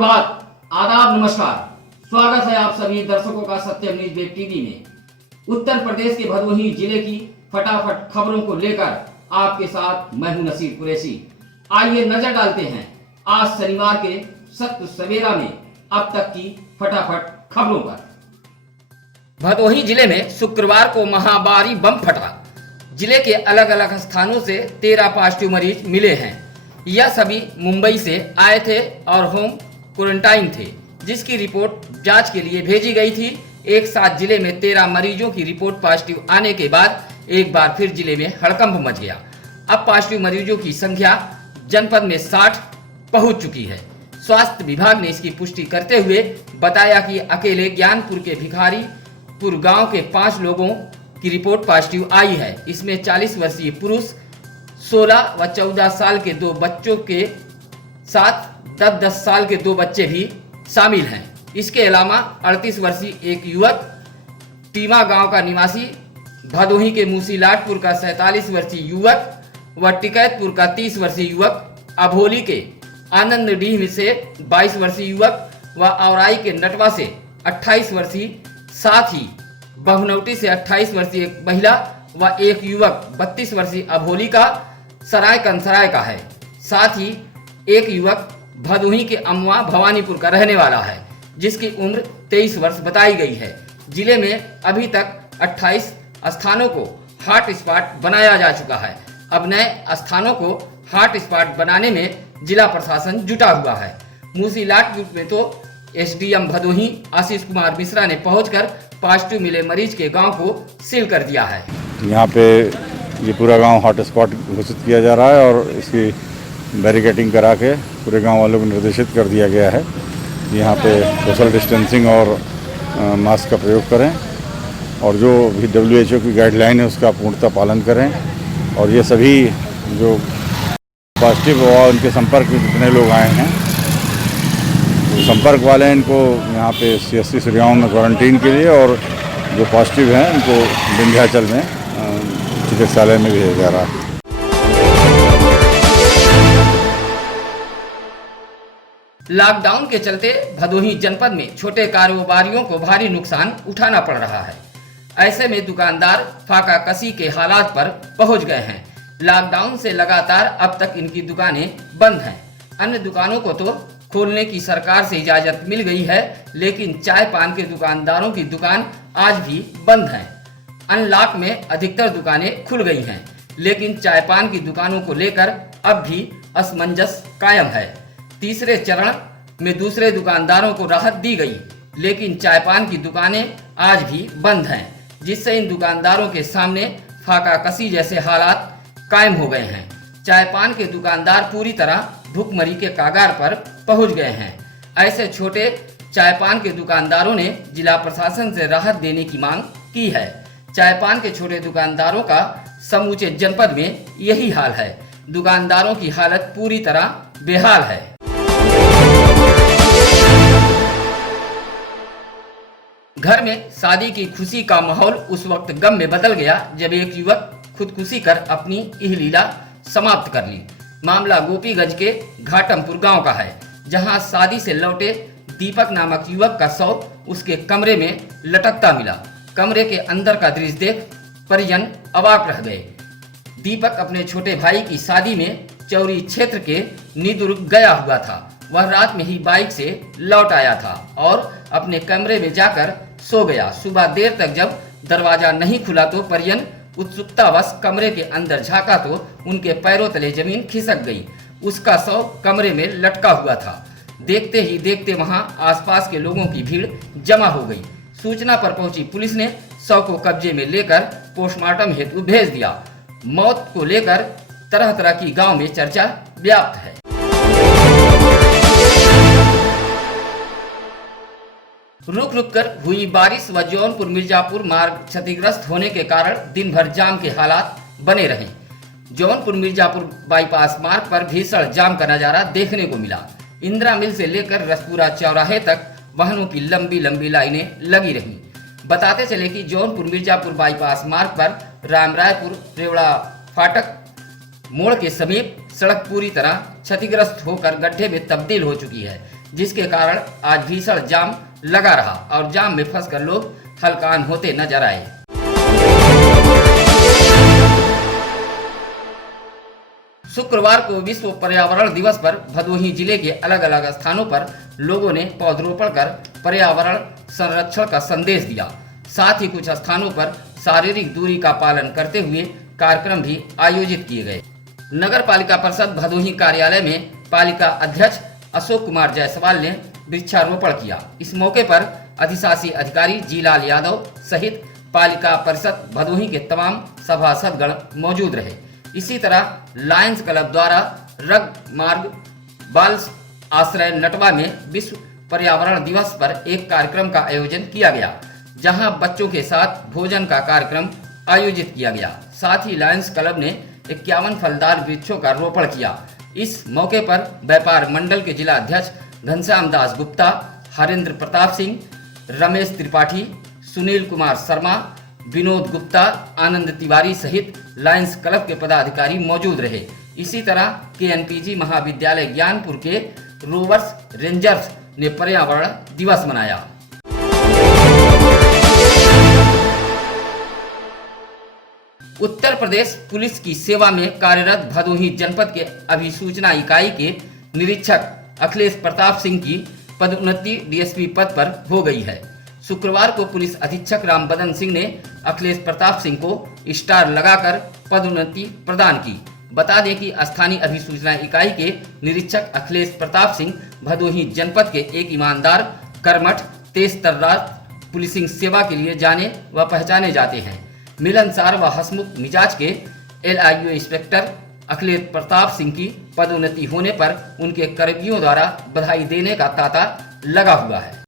सुप्रभात, आदाब, नमस्कार। स्वागत है आप सभी दर्शकों का सत्यम न्यूज वेब टीवी में। उत्तर प्रदेश के भदोही जिले की फटाफट खबरों को लेकर आपके साथ मैं हूं नसीर कुरैशी। आइए नजर डालते हैं आज शनिवार के सत्र सवेरा में अब तक की फटाफट खबरों पर। भदोही जिले में शुक्रवार को महाभारी बम फटा। जिले के अलग अलग स्थानों से 13 पॉजिटिव मरीज मिले हैं। यह सभी मुंबई से आए थे और होम क्वारंटाइन थे, जिसकी रिपोर्ट जांच के लिए भेजी गई थी। एक साथ जिले में 13 मरीजों की रिपोर्ट पॉजिटिव आने के बाद एक बार फिर जिले में हड़कंप मच गया। अब पॉजिटिव मरीजों की संख्या जनपद में 60 पहुंच चुकी है। स्वास्थ्य विभाग ने इसकी पुष्टि करते हुए बताया कि अकेले ज्ञानपुर के भिखारीपुर गांव के 5 लोगों की रिपोर्ट पॉजिटिव आई है। इसमें 40 वर्षीय पुरुष, 16 व 14 साल के 2 बच्चों के साथ 10-10 साल के 2 बच्चे भी शामिल हैं। इसके अलावा 38 वर्षीय एक युवक, टीमा गांव का निवासी, भदोही के मूसीलाटपुर का 47 वर्षीय युवक व टिकैतपुर का 30 वर्षीय युवक, अभोली के आनंदडीह से 22 वर्षीय युवक व औराई के नटवा से 28 वर्षीय, साथ ही बहुनौटी से 28 वर्षीय एक महिला व एक युवक 32 वर्षीय अभोली का सराय कंसराय का है। साथ ही एक युवक भदोही के अमवा भवानीपुर का रहने वाला है, जिसकी उम्र 23 वर्ष बताई गई है। जिले में अभी तक 28 स्थानों को हॉट स्पॉट बनाया जा चुका है। अब नए स्थानों को हॉट स्पॉट बनाने में जिला प्रशासन जुटा हुआ है। मूसीलाटपुर में तो एसडीएम भदोही आशीष कुमार मिश्रा ने पहुंचकर पॉजिटिव मिले मरीज के गांव को सील कर दिया है। यहाँ पे ये पूरा गांव हॉट स्पॉट घोषित किया जा रहा है और इसकी बैरिकेडिंग करा के पूरे गांव वालों को निर्देशित कर दिया गया है। यहाँ पे सोशल डिस्टेंसिंग और मास्क का प्रयोग करें और जो भी WHO की गाइडलाइन है उसका पूर्णतः पालन करें। और ये सभी जो पॉजिटिव हुआ उनके संपर्क में जितने लोग आए हैं, तो संपर्क वाले हैं, इनको यहाँ पे CSC सुरियाओं में क्वारंटीन के लिए, और जो पॉजिटिव हैं उनको विंध्याचल में चिकित्सालय में भेजा जा रहा है। लॉकडाउन के चलते भदोही जनपद में छोटे कारोबारियों को भारी नुकसान उठाना पड़ रहा है। ऐसे में दुकानदार फाका कसी के हालात पर पहुंच गए हैं। लॉकडाउन से लगातार अब तक इनकी दुकानें बंद हैं। अन्य दुकानों को तो खोलने की सरकार से इजाजत मिल गई है, लेकिन चाय पान के दुकानदारों की दुकान आज भी बंद है। अनलॉक में अधिकतर दुकानें खुल गई हैं, लेकिन चाय पान की दुकानों को लेकर अब भी असमंजस कायम है। तीसरे चरण में दूसरे दुकानदारों को राहत दी गई, लेकिन चाय पान की दुकानें आज भी बंद हैं, जिससे इन दुकानदारों के सामने फाका कसी जैसे हालात कायम हो गए हैं। चाय पान के दुकानदार पूरी तरह भूखमरी के कागार पर पहुंच गए हैं। ऐसे छोटे चाय पान के दुकानदारों ने जिला प्रशासन से राहत देने की मांग की है। चाय पान के छोटे दुकानदारों का समूचे जनपद में यही हाल है। दुकानदारों की हालत पूरी तरह बेहाल है। घर में शादी की खुशी का माहौल उस वक्त गम में बदल गया जब एक युवक खुदकुशी कर अपनी यह लीला समाप्त कर ली। मामला गोपीगंज के घाटमपुर गांव का है, जहां शादी से लौटे दीपक नामक युवक का शव उसके कमरे में लटकता मिला। कमरे के अंदर का दृश्य देख परिजन अवाक रह गए। दीपक अपने छोटे भाई की शादी में चौरी क्षेत्र के निदुर्ग गया हुआ था। वह रात में ही बाइक से लौट आया था और अपने कमरे में जाकर सो गया। सुबह देर तक जब दरवाजा नहीं खुला तो परिजन उत्सुकतावश कमरे के अंदर झांका तो उनके पैरों तले जमीन खिसक गई। उसका शव कमरे में लटका हुआ था। देखते ही देखते वहां आसपास के लोगों की भीड़ जमा हो गई। सूचना पर पहुंची पुलिस ने शव को कब्जे में लेकर पोस्टमार्टम हेतु भेज दिया। मौत को लेकर तरह तरह की गांव में चर्चा व्याप्त है। रुक रुक कर हुई बारिश व जौनपुर मिर्जापुर मार्ग क्षतिग्रस्त होने के कारण दिन भर जाम के हालात बने रहे। जौनपुर मिर्जापुर बाईपास मार्ग पर भीषण जाम का नजारा देखने को मिला। इंदिरा मिल से लेकर रसपुरा चौराहे तक वाहनों की लंबी लंबी लाइनें लगी रहीं। बताते चले कि जौनपुर मिर्जापुर बाईपास मार्ग पर रामरायपुर रेवड़ा फाटक मोड़ के समीप सड़क पूरी तरह क्षतिग्रस्त होकर गड्ढे में तब्दील हो चुकी है। जिसके कारण आज भीषण जाम लगा रहा और जाम में फंसकर लोग हलकान होते नजर आए। शुक्रवार को विश्व पर्यावरण दिवस पर भदोही जिले के अलग अलग स्थानों पर लोगों ने पौधरोपण कर पर्यावरण संरक्षण का संदेश दिया। साथ ही कुछ स्थानों पर शारीरिक दूरी का पालन करते हुए कार्यक्रम भी आयोजित किए गए। नगर पालिका परिषद भदोही कार्यालय में पालिका अध्यक्ष अशोक कुमार जायसवाल ने वृक्षारोपण किया। इस मौके पर अधिशासी अधिकारी जीलाल यादव सहित पालिका परिषद भदोही के तमाम सभासदगण मौजूद रहे। इसी तरह लायंस क्लब द्वारा रग मार्ग बाल आश्रय नटवा में विश्व पर्यावरण दिवस पर एक कार्यक्रम का आयोजन किया गया, जहां बच्चों के साथ भोजन का कार्यक्रम आयोजित किया गया। साथ ही लायंस क्लब ने 51 फलदार वृक्षों का रोपण किया। इस मौके पर व्यापार मंडल के जिला अध्यक्ष घनश्याम दास गुप्ता, हरेंद्र प्रताप सिंह, रमेश त्रिपाठी, सुनील कुमार शर्मा, विनोद गुप्ता, आनंद तिवारी सहित लायंस क्लब के पदाधिकारी मौजूद रहे। इसी तरह केएनपीजी महाविद्यालय ज्ञानपुर के रोवर्स रेंजर्स ने पर्यावरण दिवस मनाया। उत्तर प्रदेश पुलिस की सेवा में कार्यरत भदोही जनपद के अभिसूचना इकाई के निरीक्षक अखिलेश प्रताप सिंह की पदोन्नति डीएसपी पद पर हो गई है। शुक्रवार को पुलिस अधीक्षक रामबदन सिंह ने अखिलेश प्रताप सिंह को स्टार लगाकर पदोन्नति प्रदान की। बता दें कि स्थानीय अभिसूचना इकाई के निरीक्षक अखिलेश प्रताप सिंह भदोही जनपद के एक ईमानदार, कर्मठ, तेज तर्रार पुलिसिंग सेवा के लिए जाने व पहचाने जाते हैं। मिलनसार व हंसमुख मिजाज के एलआईयू इंस्पेक्टर अखिलेश प्रताप सिंह की पदोन्नति होने पर उनके कर्मियों द्वारा बधाई देने का तांता लगा हुआ है।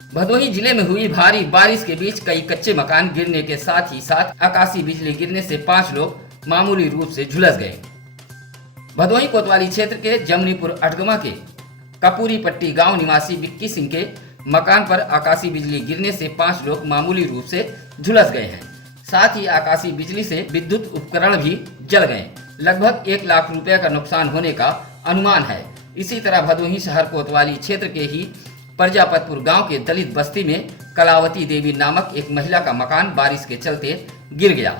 भदोही जिले में हुई भारी बारिश के बीच कई कच्चे मकान गिरने के साथ ही साथ आकाशीय बिजली गिरने से 5 लोग मामूली रूप से झुलस गए। भदोही कोतवाली क्षेत्र के जमनीपुर अटगमा के कपूरी पट्टी गांव निवासी विक्की सिंह के मकान पर आकाशीय बिजली गिरने से 5 लोग मामूली रूप से झुलस गए हैं। साथ ही आकाशीय बिजली से विद्युत उपकरण भी जल गए। लगभग 1 लाख रुपए का नुकसान होने का अनुमान है। इसी तरह भदोही शहर कोतवाली क्षेत्र के ही प्रजापतपुर गांव के दलित बस्ती में कलावती देवी नामक एक महिला का मकान बारिश के चलते गिर गया।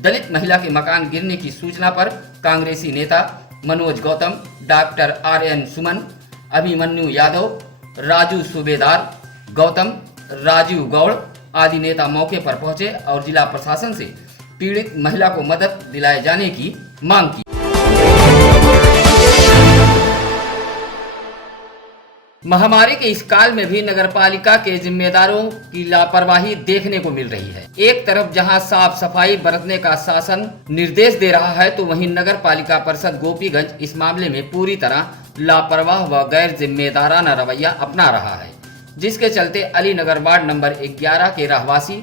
दलित महिला के मकान गिरने की सूचना पर कांग्रेसी नेता मनोज गौतम, डॉक्टर RN सुमन, अभिमन्यु यादव, राजू सूबेदार, गौतम, राजीव गौड़ आदि नेता मौके पर पहुंचे और जिला प्रशासन से पीड़ित महिला को मदद दिलाए जाने की मांग की। महामारी के इस काल में भी नगरपालिका के जिम्मेदारों की लापरवाही देखने को मिल रही है। एक तरफ जहां साफ सफाई बरतने का शासन निर्देश दे रहा है, तो वहीं नगर पालिका परिषद गोपीगंज इस मामले में पूरी तरह लापरवाह व गैर जिम्मेदाराना रवैया अपना रहा है, जिसके चलते अली नगर वार्ड नंबर 11 के रहवासी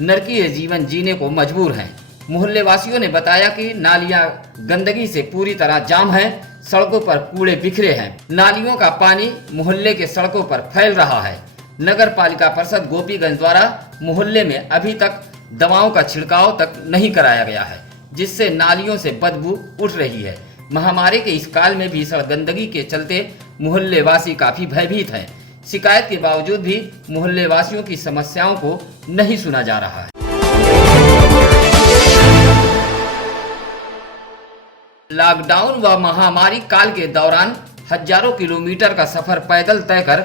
नरकीय जीवन जीने को मजबूर हैं। मोहल्ले वासियों ने बताया कि नालियां गंदगी से पूरी तरह जाम है, सड़कों पर कूड़े बिखरे हैं, नालियों का पानी मोहल्ले के सड़कों पर फैल रहा है। नगर पालिका परिषद गोपीगंज द्वारा मोहल्ले में अभी तक दवाओं का छिड़काव तक नहीं कराया गया है, जिससे नालियों से बदबू उठ रही है। महामारी के इस काल में भीषण गंदगी के चलते मोहल्ले वासी काफी भयभीत हैं। शिकायत के बावजूद भी मोहल्ले वासियों की समस्याओं को नहीं सुना जा रहा है। लॉकडाउन व महामारी काल के दौरान हजारों किलोमीटर का सफर पैदल तय कर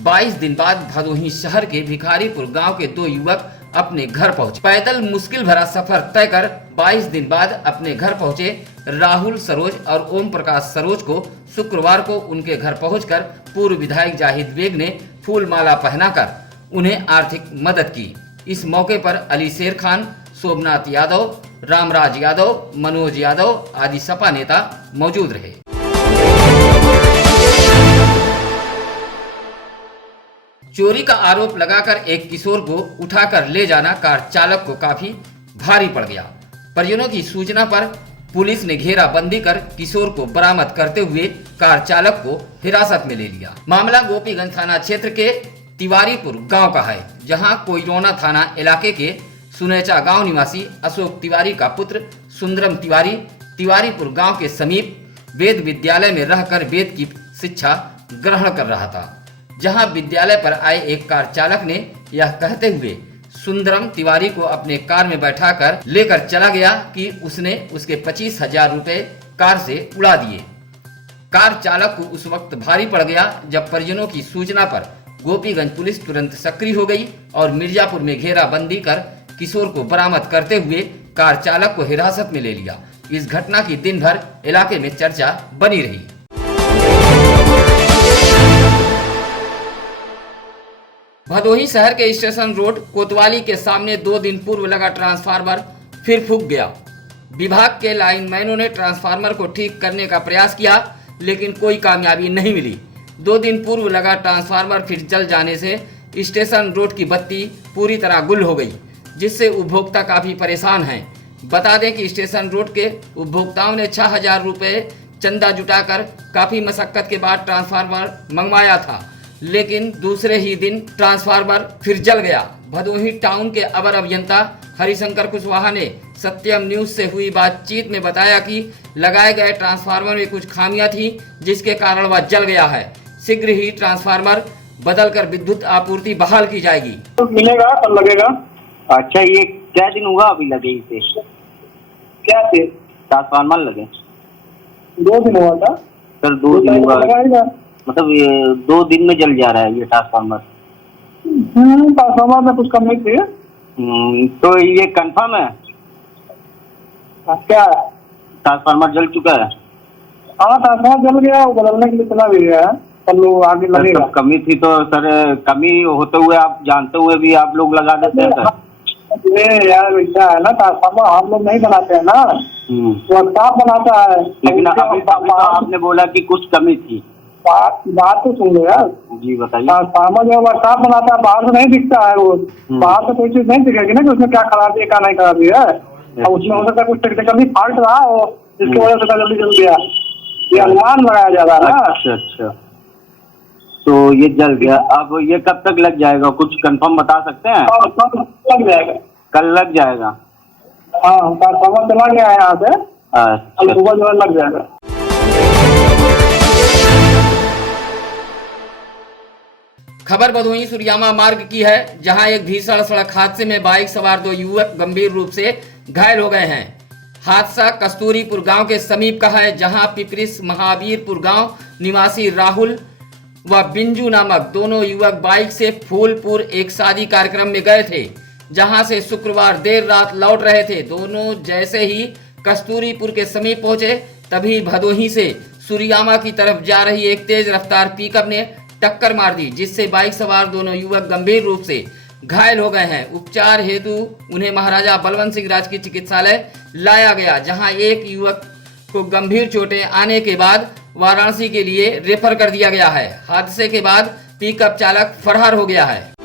22 दिन बाद भदोही शहर के भिखारीपुर गांव के 2 युवक अपने घर पहुंचे। पैदल मुश्किल भरा सफर तय कर 22 दिन बाद अपने घर पहुंचे राहुल सरोज और ओम प्रकाश सरोज को शुक्रवार को उनके घर पहुंचकर पूर्व विधायक जाहिद बेग ने फूल माला पहनाकर उन्हें आर्थिक मदद की। इस मौके पर अली शेर खान, सोमनाथ यादव, रामराज यादव, मनोज यादव आदि सपा नेता मौजूद रहे। चोरी का आरोप लगाकर एक किशोर को उठाकर ले जाना कार चालक को काफी भारी पड़ गया। परिजनों की सूचना पर पुलिस ने घेराबंदी कर किशोर को बरामद करते हुए कार चालक को हिरासत में ले लिया। मामला गोपीगंज थाना क्षेत्र के तिवारीपुर गांव का है, जहां कोयरोना थाना इलाके के सुनेचा गांव निवासी अशोक तिवारी का पुत्र सुंदरम तिवारी तिवारीपुर गांव के समीप वेद विद्यालय में रहकर वेद की शिक्षा ग्रहण कर रहा था, जहां विद्यालय पर आए एक कार चालक ने यह कहते हुए सुंदरम तिवारी को अपने कार में बैठाकर लेकर चला गया कि उसने उसके 25,000 रुपए कार से उड़ा दिए। कार चालक को उस वक्त भारी पड़ गया जब परिजनों की सूचना पर गोपीगंज पुलिस तुरंत सक्रिय हो गई और मिर्जापुर में घेराबंदी कर किशोर को बरामद करते हुए कार चालक को हिरासत में ले लिया। इस घटना की दिन भर इलाके में चर्चा बनी रही। भदोही शहर के स्टेशन रोड कोतवाली के सामने 2 दिन पूर्व लगा ट्रांसफार्मर फिर फूंक गया। विभाग के लाइनमैनों ने ट्रांसफार्मर को ठीक करने का प्रयास किया, लेकिन कोई कामयाबी नहीं मिली। 2 दिन पूर्व लगा ट्रांसफार्मर फिर जल जाने से स्टेशन रोड की बत्ती पूरी तरह गुल हो गई, जिससे उपभोक्ता काफी परेशान हैं। बता दें कि स्टेशन रोड के उपभोक्ताओं ने 6,000 रुपये चंदा जुटाकर काफी मशक्कत के बाद ट्रांसफार्मर मंगवाया था, लेकिन दूसरे ही दिन ट्रांसफार्मर फिर जल गया। भदोही टाउन के अवर अभियंता हरिशंकर कुशवाहा ने सत्यम न्यूज से हुई बातचीत में बताया कि लगाए गए ट्रांसफार्मर में कुछ खामियां थी, जिसके कारण वह जल गया है। शीघ्र ही ट्रांसफार्मर बदलकर विद्युत आपूर्ति बहाल की जाएगी। तो मिलेगा, कल लगेगा। अच्छा, ये क्या दिन हुआ अभी लगे इसे? क्या थे? ट्रांसफार्मर लगे 2 दिन हुआ था सर। 2 दिन हुआ मतलब ये 2 दिन में जल जा रहा है ये ट्रांसफार्मर। ट्रांसफार्मर में कुछ कमी थी। तो ये कंफर्म है क्या? ट्रांसफार्मर जल चुका है? हाँ, ट्रांसफार्मर जल गया, वो बदलने के लिए चला भी गया है, कल लोग आगे लगेगा। सर, कमी थी तो सर, कमी होते हुए आप जानते हुए भी आप लोग लगा देते हैं सर। ये यार ऐसा है ना, ट्रांसफार्मर हम लोग नहीं बनाते हैं ना, वो स्टाफ बनाता है। लेकिन अभी तो आपने बोला कि कुछ कमी थी। बात तो सुन लो यार जी, बताइए। ट्रांसफार्मर जो स्टाफ बनाता है, बाहर से नहीं दिखता है वो। बाहर से कोई चीज नहीं दिखेगी ना कि उसमें क्या खराबी है क्या नहीं खराबी है। उसमें हो सकता है कुछ टेक्निकली फॉल्ट रहा हो, जिसकी वजह से जल्दी जल गया। ये अनुमान लगाया जा रहा है ना। अच्छा, तो ये जल गया। अब ये कब तक लग जाएगा, कुछ कंफर्म बता सकते हैं? लग जाएगा, कल लग जाएगा। हाँ, ट्रांसफार्मर चला गया है यहाँ से, कल सुबह जो है लग जाएगा। खबर भदोही सुरियामा मार्ग की है, जहां एक भीषण सड़क हादसे में बाइक सवार 2 युवक गंभीर रूप से घायल हो गए हैं। हादसा कस्तूरीपुर गांव के समीप का है, जहां पिपरिस महावीरपुर गांव निवासी राहुल व बिंजू नामक दोनों युवक बाइक से फूलपुर एक शादी कार्यक्रम में गए थे, जहां से शुक्रवार देर रात लौट रहे थे। दोनों जैसे ही कस्तूरीपुर के समीप पहुंचे, तभी भदोही से सुरियामा की तरफ जा रही एक तेज रफ्तार पिकअप ने टक्कर मार दी, जिससे बाइक सवार दोनों युवक गंभीर रूप से घायल हो गए हैं। उपचार हेतु उन्हें महाराजा बलवंत सिंह राजकीय चिकित्सालय लाया गया, जहां एक युवक को गंभीर चोटें आने के बाद वाराणसी के लिए रेफर कर दिया गया है। हादसे के बाद पिकअप चालक फरार हो गया है।